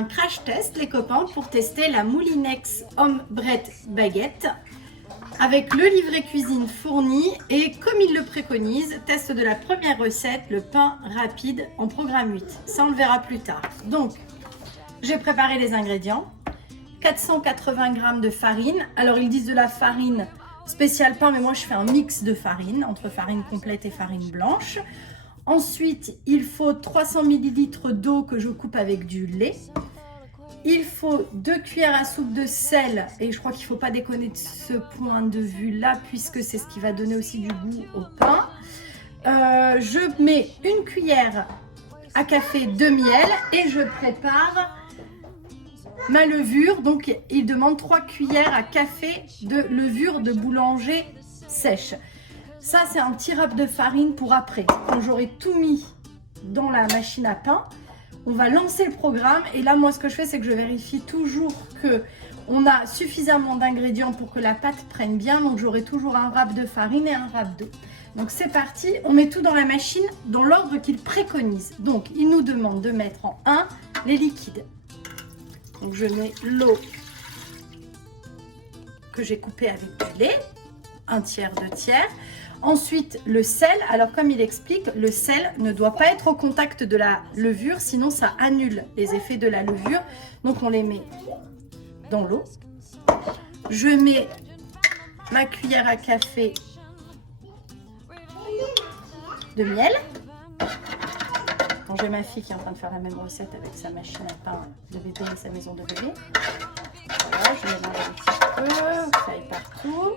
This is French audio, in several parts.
un crash test, les copains, pour tester la Moulinex Homme Bread Baguette avec le livret cuisine fourni et comme il le préconise, test de la première recette, le pain rapide en programme 8. Ça, on le verra plus tard. Donc, j'ai préparé les ingrédients. 480 g de farine. Alors, ils disent de la farine spéciale pain, mais moi, je fais un mix de farine entre farine complète et farine blanche. Ensuite, il faut 300 ml d'eau que je coupe avec du lait. Il faut 2 cuillères à soupe de sel et je crois qu'il ne faut pas déconner de ce point de vue-là puisque c'est ce qui va donner aussi du goût au pain. Je mets 1 cuillère à café de miel et je prépare ma levure. Donc, il demande 3 cuillères à café de levure de boulanger sèche. Ça, c'est un petit râpe de farine pour après. Quand j'aurai tout mis dans la machine à pain, on va lancer le programme. Et là, moi, ce que je fais, c'est que je vérifie toujours qu'on a suffisamment d'ingrédients pour que la pâte prenne bien. Donc, j'aurai toujours un râpe de farine et un râpe d'eau. Donc, c'est parti. On met tout dans la machine dans l'ordre qu'il préconise. Donc, il nous demande de mettre en 1 les liquides. Donc, je mets l'eau que j'ai coupée avec du lait, 1 tiers, 2 tiers. Ensuite, le sel. Alors, comme il explique, le sel ne doit pas être au contact de la levure, sinon ça annule les effets de la levure. Donc, on les met dans l'eau. Je mets ma cuillère à café de miel. Quand j'ai ma fille qui est en train de faire la même recette avec sa machine à pain de bébé et sa maison de bébé. Voilà, je mélange un petit peu, ça aille partout.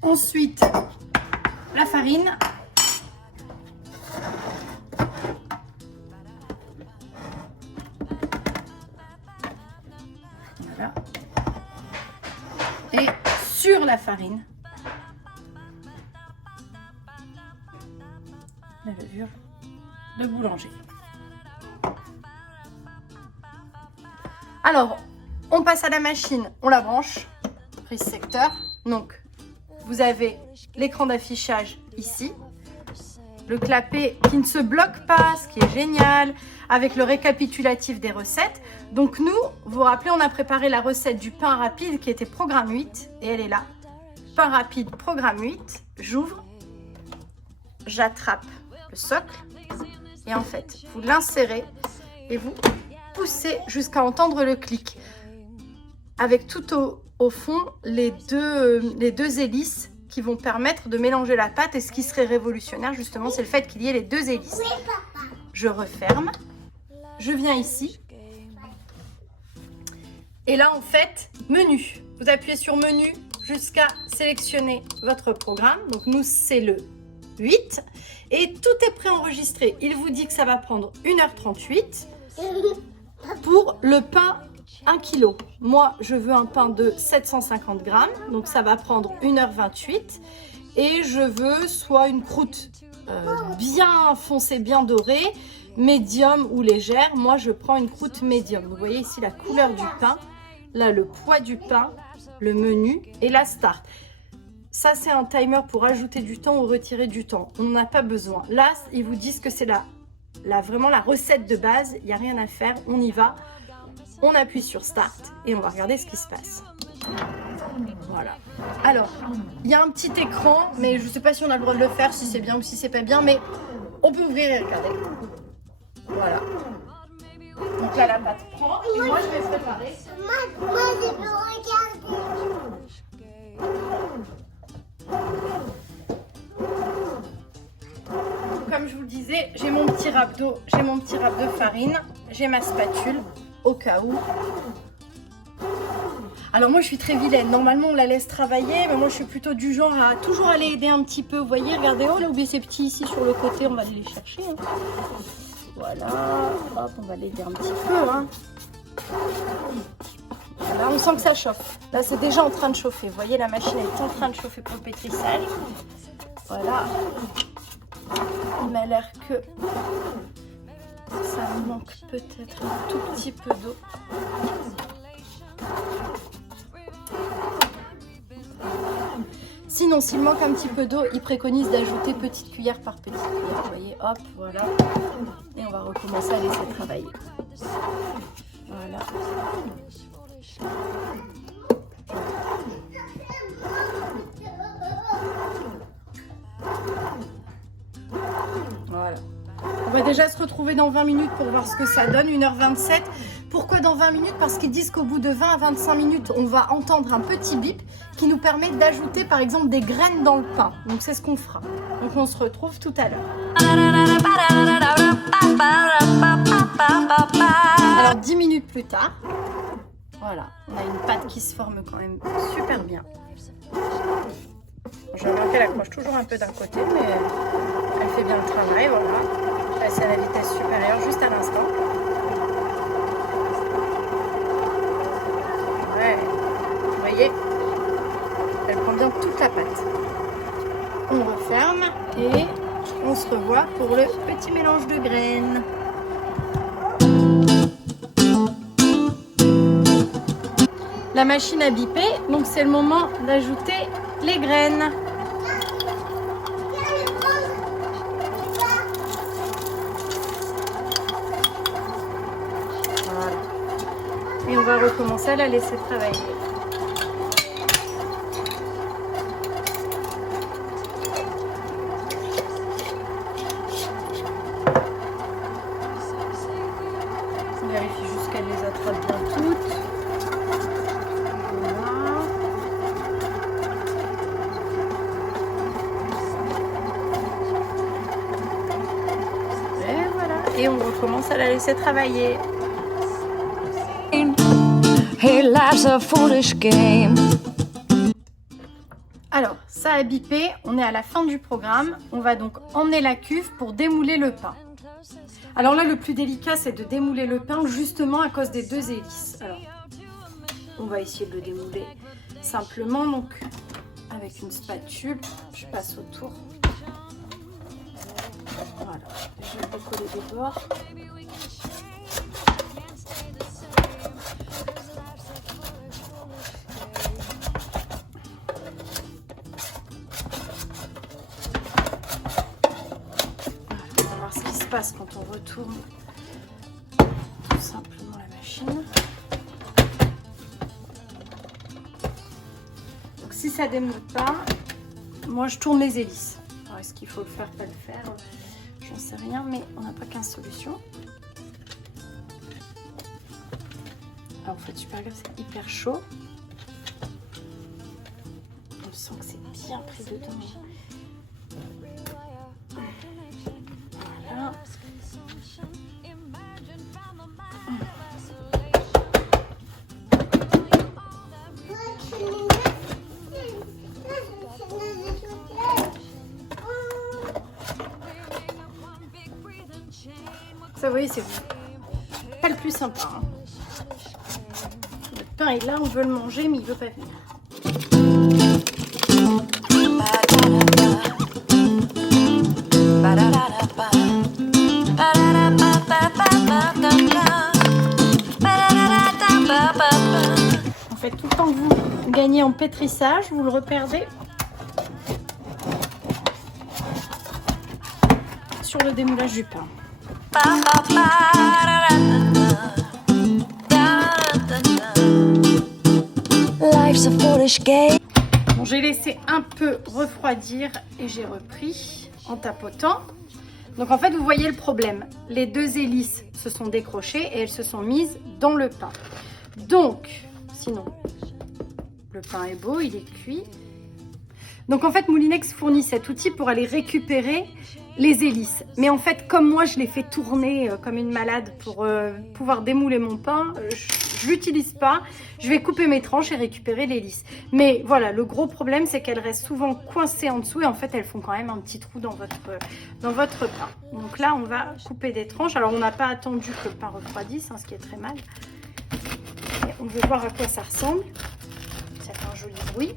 Ensuite, la farine. Voilà. Et sur la farine, la levure de boulanger. Alors, on passe à la machine, on la branche, prise secteur. Donc, vous avez l'écran d'affichage ici, le clapet qui ne se bloque pas, ce qui est génial, avec le récapitulatif des recettes. Donc nous, vous vous rappelez, on a préparé la recette du pain rapide qui était programme 8, et elle est là. Pain rapide, programme 8, j'ouvre, j'attrape le socle, et en fait, vous l'insérez et vous poussez jusqu'à entendre le clic. Avec tout au fond, les deux hélices qui vont permettre de mélanger la pâte. Et ce qui serait révolutionnaire, justement, c'est le fait qu'il y ait les 2 hélices. Je referme. Je viens ici. Et là, en fait, menu. Vous appuyez sur menu jusqu'à sélectionner votre programme. Donc, nous, c'est le 8. Et tout est préenregistré. Il vous dit que ça va prendre 1h38 pour le pain 1 kg. Moi, je veux un pain de 750 g, donc ça va prendre 1h28. Et je veux soit une croûte bien foncée, bien dorée, médium ou légère. Moi, je prends une croûte médium. Vous voyez ici la couleur du pain, là le poids du pain, le menu et la start. Ça, c'est un timer pour ajouter du temps ou retirer du temps. On n'a pas besoin. Là, ils vous disent que c'est vraiment la recette de base. Il n'y a rien à faire, on y va. On appuie sur Start et on va regarder ce qui se passe. Voilà. Alors, il y a un petit écran, mais je ne sais pas si on a le droit de le faire, si c'est bien ou si c'est pas bien, mais on peut ouvrir et regarder. Voilà. Donc là, la pâte prend et moi, je vais préparer. Moi, je peux regarder. Comme je vous le disais, j'ai mon petit râpe d'eau, j'ai mon petit râpe de farine, j'ai ma spatule au cas où. Alors moi je suis très vilaine, normalement on la laisse travailler, mais moi je suis plutôt du genre à toujours aller aider un petit peu. Vous voyez, regardez, oh là où ces petits ici sur le côté, on va aller les chercher. Hein. Voilà, hop, on va l'aider un petit peu. Hein. Voilà, on sent que ça chauffe. Là c'est déjà en train de chauffer, vous voyez la machine est en train de chauffer pour le pétrissage. Voilà, il m'a l'air que ça me manque peut-être un tout petit peu d'eau. sinon, s'il manque un petit peu d'eau, il préconise d'ajouter petite cuillère par petite cuillère. Vous voyez, hop, voilà. Et on va recommencer à laisser travailler. Voilà. Voilà. On va déjà se retrouver dans 20 minutes pour voir ce que ça donne, 1h27. Pourquoi dans 20 minutes? Parce qu'ils disent qu'au bout de 20 à 25 minutes, on va entendre un petit bip qui nous permet d'ajouter par exemple des graines dans le pain. Donc c'est ce qu'on fera. Donc on se retrouve tout à l'heure. Alors 10 minutes plus tard, voilà, on a une pâte qui se forme quand même super bien. J'ai remarqué qu'elle accroche toujours un peu d'un côté, mais elle fait bien le travail, voilà. Je passe à la vitesse supérieure juste à l'instant. Ouais, vous voyez, elle prend bien toute la pâte. On referme et on se revoit pour le petit mélange de graines. La machine a bipé, donc c'est le moment d'ajouter les graines. Voilà. Et on va recommencer à la laisser travailler. On vérifie juste qu'elle les attrape bien toutes. Et on recommence à la laisser travailler. Alors, ça a bipé, on est à la fin du programme. On va donc emmener la cuve pour démouler le pain. Alors là, le plus délicat, c'est de démouler le pain justement à cause des deux hélices. Alors, on va essayer de le démouler simplement, donc avec une spatule, je passe autour. Voilà, je vais recoller des bords. Voilà, on va voir ce qui se passe quand on retourne tout simplement la machine. Donc si ça ne démoule pas, moi je tourne les hélices. Alors est-ce qu'il faut le faire, pas le faire? J'en sais rien, mais on n'a pas 15 solutions. Alors vous faites super gaffe, c'est hyper chaud. On sent que c'est bien pris dedans. Voilà. Ça, vous voyez, c'est pas le plus sympa. Hein. Le pain est là, on veut le manger, mais il veut pas venir. En fait, tout le temps que vous gagnez en pétrissage, vous le reperdez sur le démoulage du pain. Bon, j'ai laissé un peu refroidir et j'ai repris en tapotant. Donc en fait, vous voyez le problème. Les deux hélices se sont décrochées et elles se sont mises dans le pain. Donc, sinon, le pain est beau, il est cuit. Donc en fait, Moulinex fournit cet outil pour aller récupérer les hélices. Mais en fait, comme moi, je les fais tourner comme une malade pour pouvoir démouler mon pain, je ne l'utilise pas. Je vais couper mes tranches et récupérer l'hélice. Mais voilà, le gros problème, c'est qu'elles restent souvent coincées en dessous et en fait, elles font quand même un petit trou dans votre pain. Donc là, on va couper des tranches. Alors, on n'a pas attendu que le pain refroidisse, hein, ce qui est très mal. Et on veut voir à quoi ça ressemble. Ça fait un joli bruit.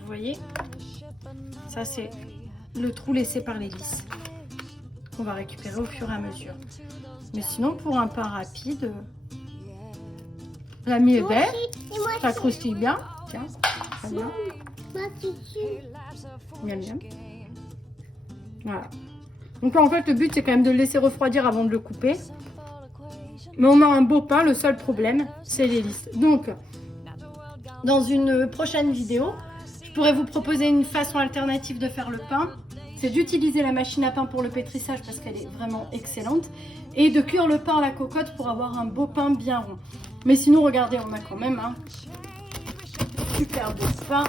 Vous voyez, ça c'est le trou laissé par l'hélice. qu'on va récupérer au fur et à mesure. Mais sinon, pour un pain rapide, l'ami est belle, ça croustille bien. Tiens, très bien. Miam, miam. Voilà. Donc en fait, le but, c'est quand même de le laisser refroidir avant de le couper. Mais on a un beau pain, le seul problème, c'est l'hélice. Donc, dans une prochaine vidéo, je pourrais vous proposer une façon alternative de faire le pain. C'est d'utiliser la machine à pain pour le pétrissage parce qu'elle est vraiment excellente. Et de cuire le pain à la cocotte pour avoir un beau pain bien rond. Mais sinon, regardez, on a quand même un super beau pain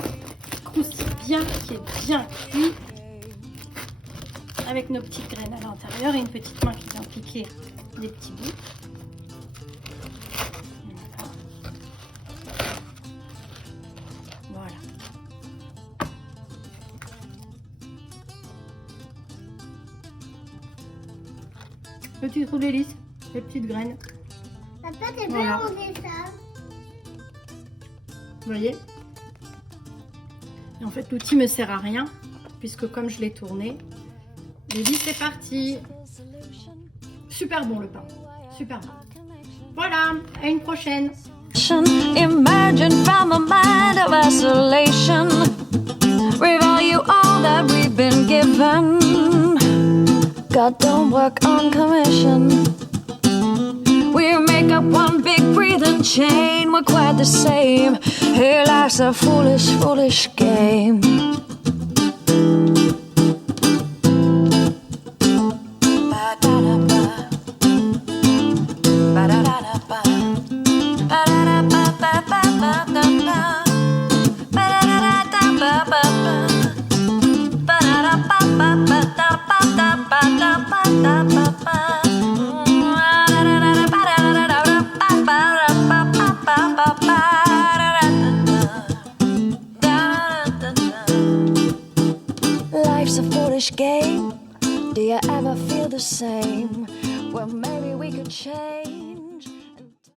qui croustille bien, qui est bien cuit. Avec nos petites graines à l'intérieur et une petite main qui vient piquer les petits bouts. Voilà. Petit trou d'hélice, les petites graines. Papa, t'es Voilà. bien rangé ça. Vous voyez? Et en fait, l'outil me sert à rien puisque comme je l'ai tourné, l'hélice est parti. Super bon le pain, super bon. Voilà, à une prochaine. Emerging from a mind of isolation, revalue all that we've been given. God don't work on commission. We make up one big breathing chain. We're quite the same. Here life's a foolish, foolish game. Life's a foolish game. Do you ever feel the same? Well, maybe we could change.